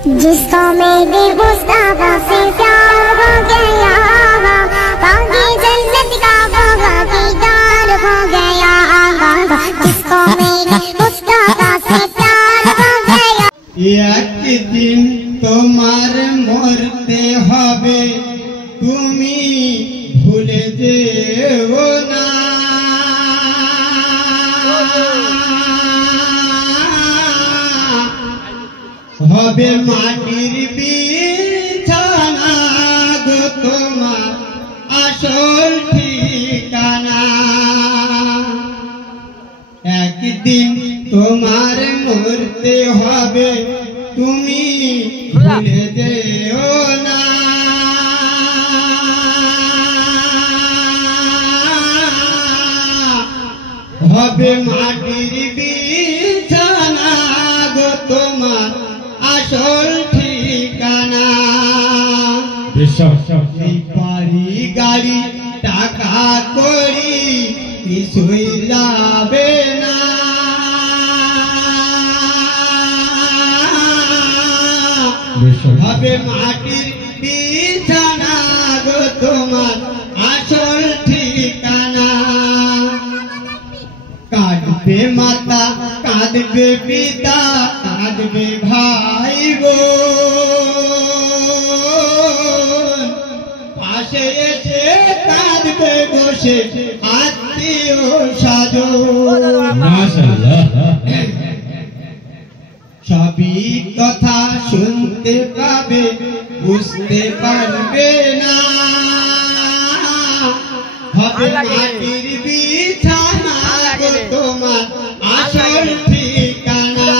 जिसको मेरे मुस्तफा से प्यार हो गया, बागी जन्नत का भागीदार हो गया। जिसको मेरे मुस्तफा से प्यार हो गया। एक दिन তোমার মরতে হবে, তুমি ভুলে যেও না। হবে মাটির বিছানা গো তোমার আসল ঠিকানা। একদিন তোমার মরতে হবে, তুমি ভুলে যেও না। হবে মাটির বিছানা গো তোমার আসল ঠিকানা। পারি গাড়ি টাকা করি কিছুই যাবে না। হবে মাটির বিছানা গো তোমার আসল ঠিকানা। কাঁদবে মাতা, কাঁদবে পিতা, কাঁদবে ভাই বোন, পাশে এসে কাঁদবে বসে আত্মীয় স্বজন। সবই কথা শুনতে পাবে, বুঝতে পারবে না। হবে মাটির বিছানা গো তোমার আসল ঠিকানা।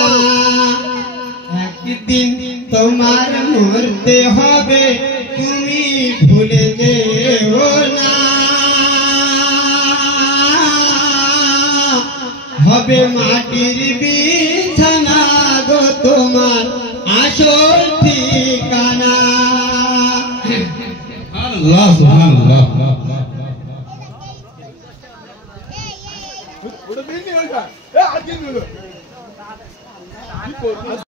একদিন তোমার মরতে হবে, তুমি ভুলে যেও না। হবে মাটির বিছানা গো তোমার আসল ঠিকানা। আল্লাহ সুবহানাল্লাহ।